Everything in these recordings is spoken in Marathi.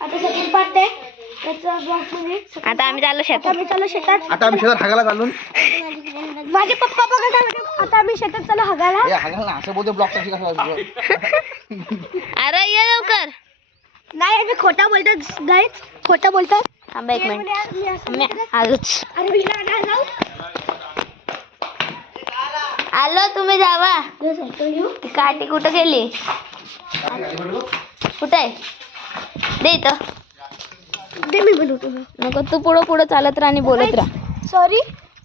आता सचिन पाहते त्याचा ब्लॉग मध्ये. आता आम्ही चाललो शेतात. आता आम्ही शेतात हागायला चालून. माझे पप्पा बघा आता आम्ही शेतात चाललो हागायला. हागायला असं बोलतो ब्लॉग कशी कसं. अरे ये लवकर. नाही आम्ही खोटा बोलतो गाईज, खोटा बोलतो. थांबा एक मिनिट. आलोच. आलो, तुम्ही जावा. काठी कुठं गेली? कुठे आहे? दे इथं. दे मी बनवतो. नको, तू पुढं चालत राहा आणि बोलत राहा. सॉरी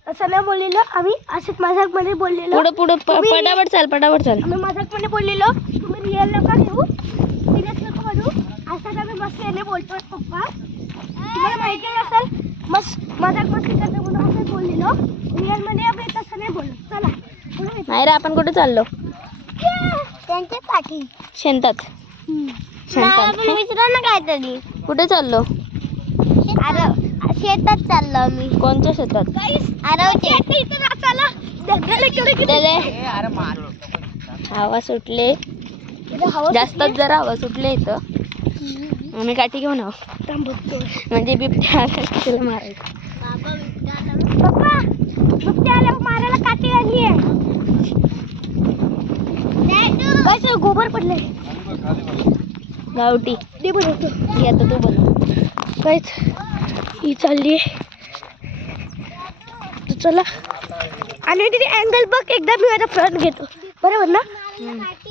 असं नाही बोललेलो आम्ही, असंच मजाक मध्ये बोललेलो. पुढं पटापट चाल. आम्ही मजाक मध्ये बोललेलो, तुम्ही रिअल नका घेऊ, सिरियस नका बनवू. असं आम्ही मस्तीने बोलतो पप्पा, तुम्हाला माहिती असेल. मजाक मस्ती करतो म्हणून आम्ही बोललेलो. रिअल मध्ये आम्ही तसं नाही बोलत. चला. नाही रे, आपण कुठे चाललो? त्यांच्या पाठी शेतात. विचारा ना काहीतरी. कुठे चाललो? शेतात चाललो आम्ही. कोणत्या शेतात? हवा सुटले जास्तच, जरा हवा सुटले इथं. आम्ही काठी घेऊन आहोत म्हणजे बिबट्या त्याला मारायचं. पप्पा बिबट्या आल्यावर मारायला काठी आणली आहे. गोबर पडले गावठी. ते बनवतो. आता तू बनव. काहीच ही चालली आहे. चला. आणि तिथे अँगल बघ, एकदा मी माझा फ्रंट घेतो. बरोबर ना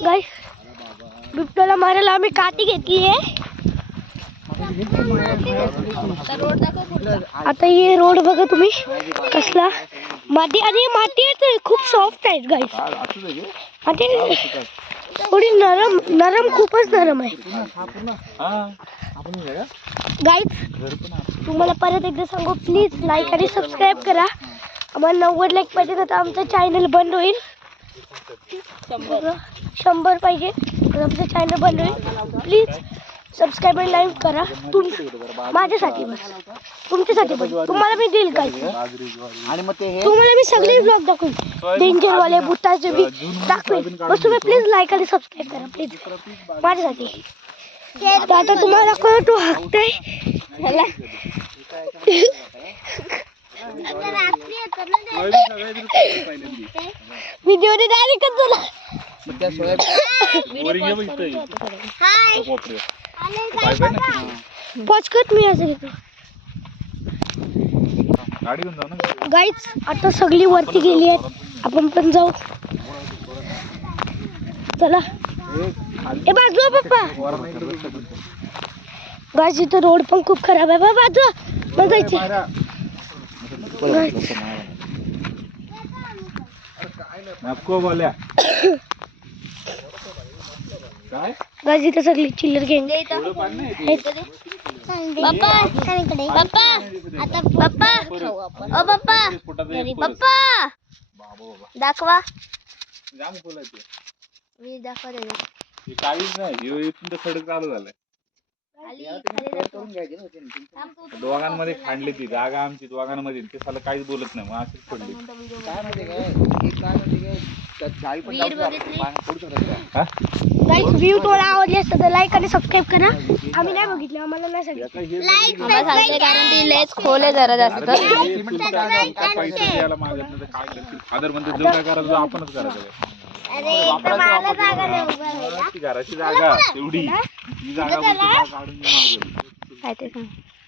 गाईस? बिबट्याला मारायला आम्ही काठी घेतली आहे. आता हे रोड बघा तुम्ही कसला माती, आणि माती खूप सॉफ्ट आहे गाईस. माती थोडी नरम खूपच नरम आहे गाईस. तुम्हाला परत एकदा सांगू, प्लीज लाईक आणि सबस्क्राईब करा. आम्हाला 90 लाईक पाहिजे तर आमचं चॅनल बंद होईल. 100 पाहिजे तर आमचं चॅनल बंद होईल. प्लीज सबस्क्राईब आणि लाईक करा. माझ्यासाठी बस, तुमच्यासाठी पण. तुम्हाला मी देईल काय, तुम्हाला मी सगळे ब्लॉग दाखवेन, डेंजरवाले भूताचे बी दाखवेन. बस तुम्ही प्लीज लाईक आणि सबस्क्राईब करा प्लीज माझ्यासाठी. आता तुम्हाला तो हाकतोय. व्हिडिओ डायरेक्ट झाला. पॉचकट मी असं घेतो गाईच. आता सगळी वरती गेली आहेत, आपण पण जाऊ. चला. ए बाजू पप्पा. गाईस इथं रोड पण खूप खराब आहे. बाजू बघायचं गाईस. इथं सगळी चिल्लर गँग दाखवा. काहीच नाही, सडक चालू झालंय. दोघांमध्ये खांडली ती जागा आमची, दोघांमध्ये ते साला काहीच बोलत नाही. मग अशीच पडली. व्ह्यू तुम्हाला आवडली असतं तर लाईक आणि सबस्क्राईब करा. आम्ही नाही बघितलं, आम्हाला नाही सांगितलं कारण ती लयच खोल आहे जरा जास्त. फादर म्हणते जो काय करायचं आपणच करायचं. घराची जागा तेवढी, ती जागा काढून काय ते सांग.